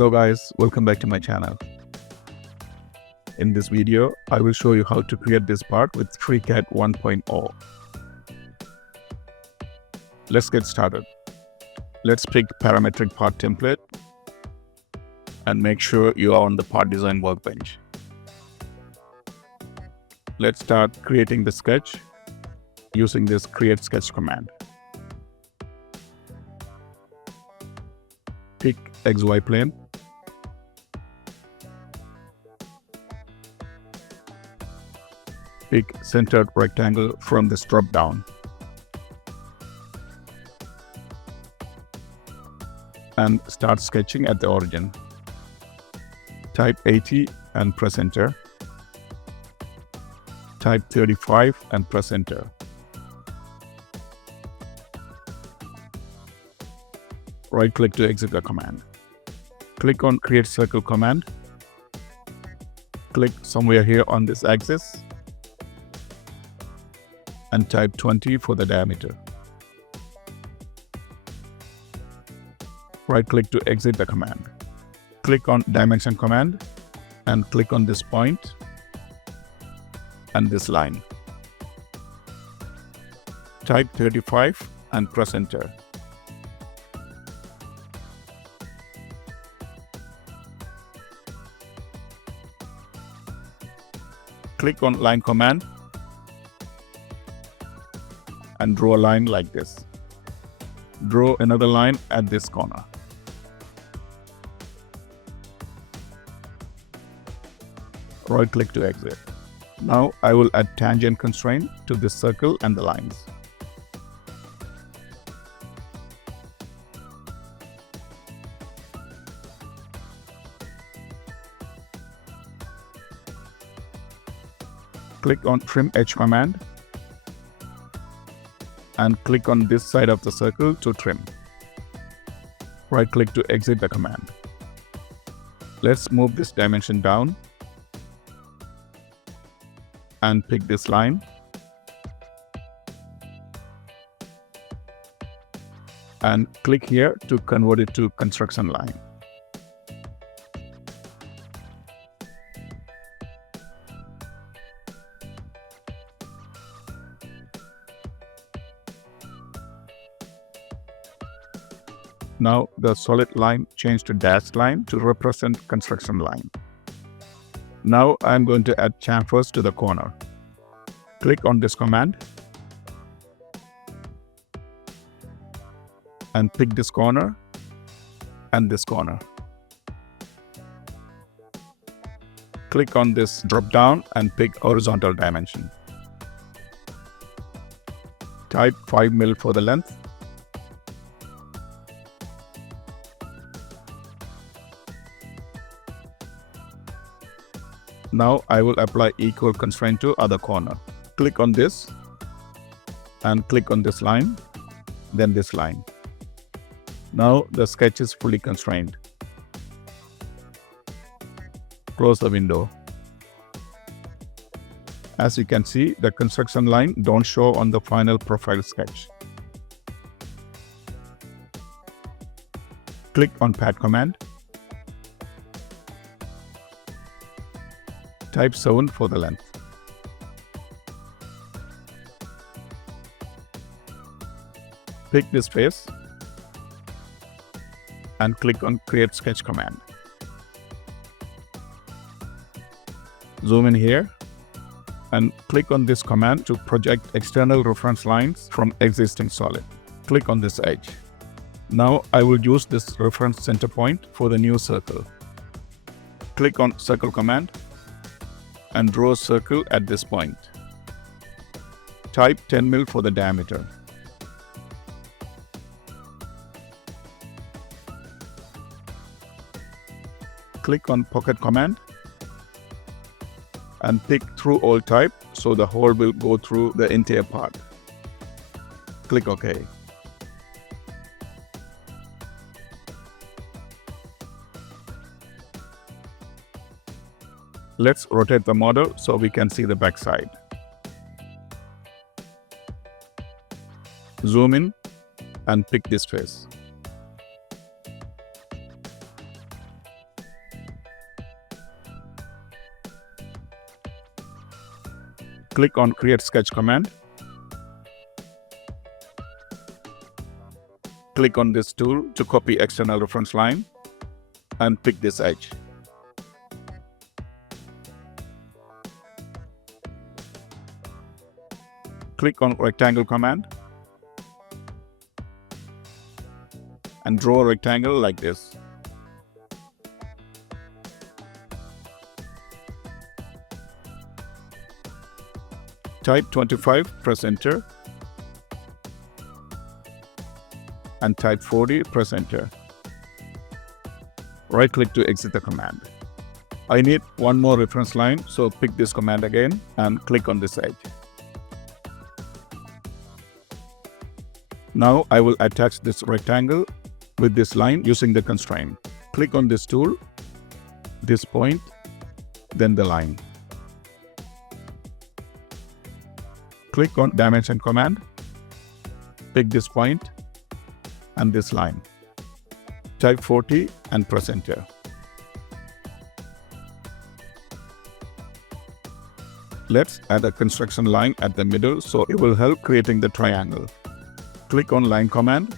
Hello guys, welcome back to my channel. In this video, I will show you how to create this part with FreeCAD 1.0. Let's get started. Let's pick parametric part template and make sure you are on the part design workbench. Let's start creating the sketch using this create sketch command. Pick XY plane. Pick centered rectangle from this drop down. And start sketching at the origin. Type 80 and press enter. Type 35 and press enter. Right-click to exit the command. Click on Create Circle command. Click somewhere here on this axis and type 20 for the diameter. Right-click to exit the command. Click on Dimension command and click on this point and this line. Type 35 and press enter. Click on Line command and draw a line like this. Draw another line at this corner. Right-click to exit. Now I will add tangent constraint to this circle and the lines. Click on Trim Edge command and click on this side of the circle to trim. Right-click to exit the command. Let's move this dimension down and pick this line and click here to convert it to construction line. Now the solid line changed to dashed line to represent construction line. Now I am going to add chamfers to the corner. Click on this command and pick this corner and this corner. Click on this drop down and pick horizontal dimension. Type 5 mm for the length. Now I will apply equal constraint to other corner. Click on this and click on this line, then this line. Now the sketch is fully constrained. Close the window. As you can see, the construction line don't show on the final profile sketch. Click on Pad command. Type 7 for the length. Pick this face and click on Create Sketch command. Zoom in here and click on this command to project external reference lines from existing solid. Click on this edge. Now I will use this reference center point for the new circle. Click on Circle command and draw a circle at this point. Type 10 mm for the diameter. Click on Pocket command and pick through all type so the hole will go through the entire part. Click OK. Let's rotate the model so we can see the back side. Zoom in and pick this face. Click on Create Sketch Command. Click on this tool to copy external reference line and pick this edge. Click on Rectangle Command and draw a rectangle like this. Type 25, press Enter, and type 40, press Enter. Right-click to exit the command. I need one more reference line, so pick this command again and click on this edge. Now I will attach this rectangle with this line using the constraint. Click on this tool, this point, then the line. Click on Dimension Command, pick this point and this line. Type 40 and press Enter. Let's add a construction line at the middle so it will help creating the triangle. Click on Line Command.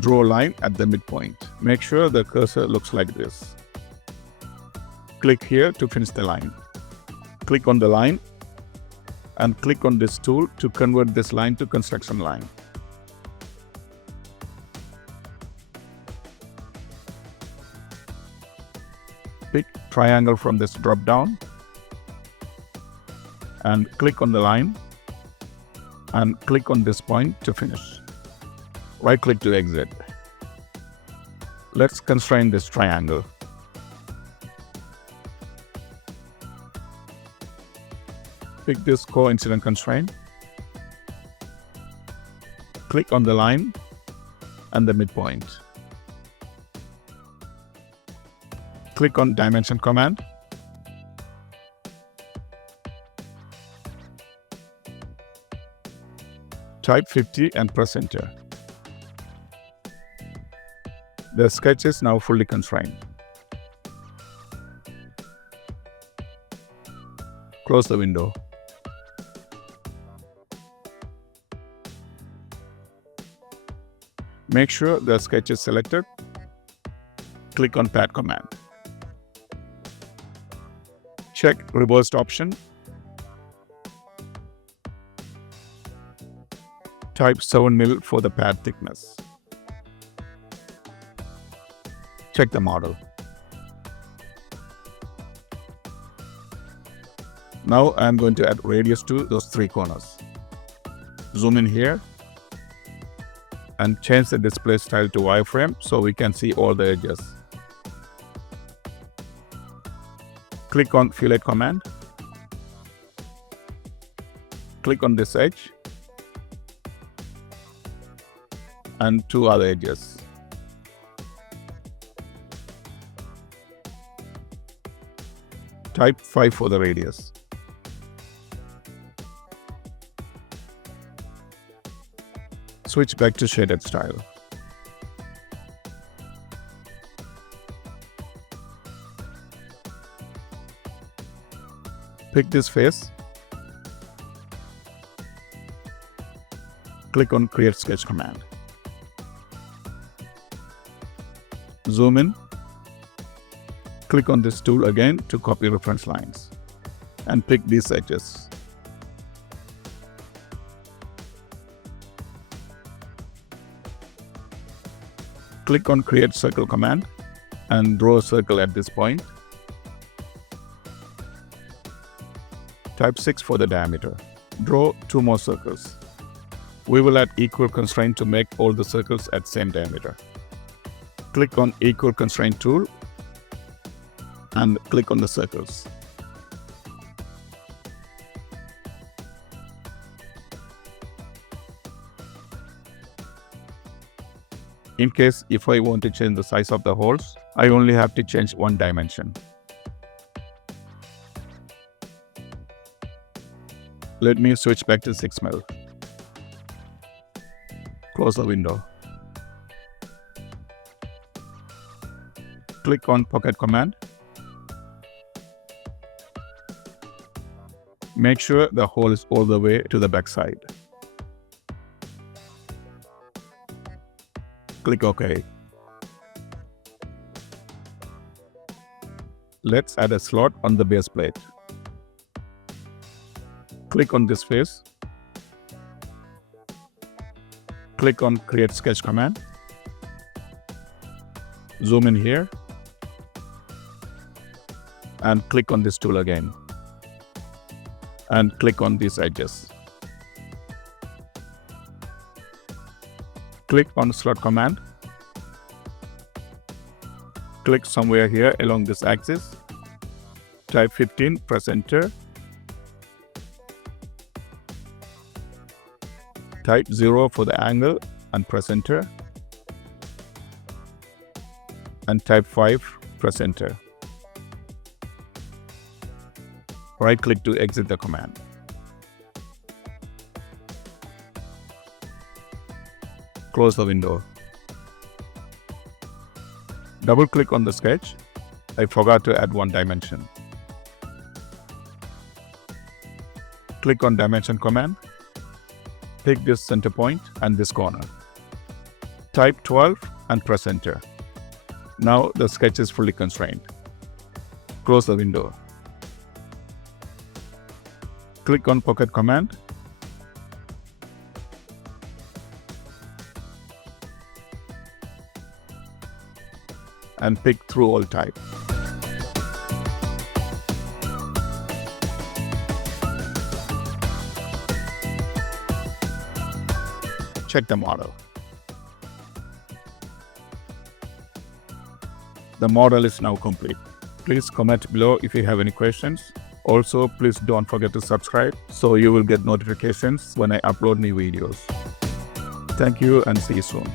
Draw a line at the midpoint. Make sure the cursor looks like this. Click here to finish the line. Click on the line and click on this tool to convert this line to construction line. Pick Triangle from this drop down and click on the line and click on this point to finish. Right-click to exit. Let's constrain this triangle. Pick this coincident constraint. Click on the line and the midpoint. Click on Dimension Command. Type 50 and press Enter. The sketch is now fully constrained. Close the window. Make sure the sketch is selected. Click on Pad Command. Check Reversed option. Type 7 mm for the pad thickness. Check the model. Now I am going to add radius to those three corners. Zoom in here and change the display style to wireframe so we can see all the edges. Click on Fillet Command. Click on this edge and two other edges. Type 5 for the radius. Switch back to shaded style. Pick this face. Click on Create Sketch Command. Zoom in. Click on this tool again to copy reference lines and pick these edges. Click on Create Circle Command and draw a circle at this point. Type 6 for the diameter. Draw two more circles. We will add equal constraint to make all the circles at same diameter. Click on Equal Constraint tool and click on the circles. In case if I want to change the size of the holes, I only have to change one dimension. Let me switch back to 6 mm. Close the window. Click on Pocket Command. Make sure the hole is all the way to the back side. Click OK. Let's add a slot on the base plate. Click on this face. Click on Create Sketch command. Zoom in here. And click on this tool again. And click on these edges. Click on Slot command. Click somewhere here along this axis. Type 15, press enter. Type 0 for the angle and press enter. And type 5, press enter. Right-click to exit the command. Close the window. Double-click on the sketch. I forgot to add one dimension. Click on Dimension command. Pick this center point and this corner. Type 12 and press enter. Now the sketch is fully constrained. Close the window. Click on Pocket command. And pick Through All type. Check the model. The model is now complete. Please comment below if you have any questions. Also, please don't forget to subscribe so you will get notifications when I upload new videos. Thank you and see you soon.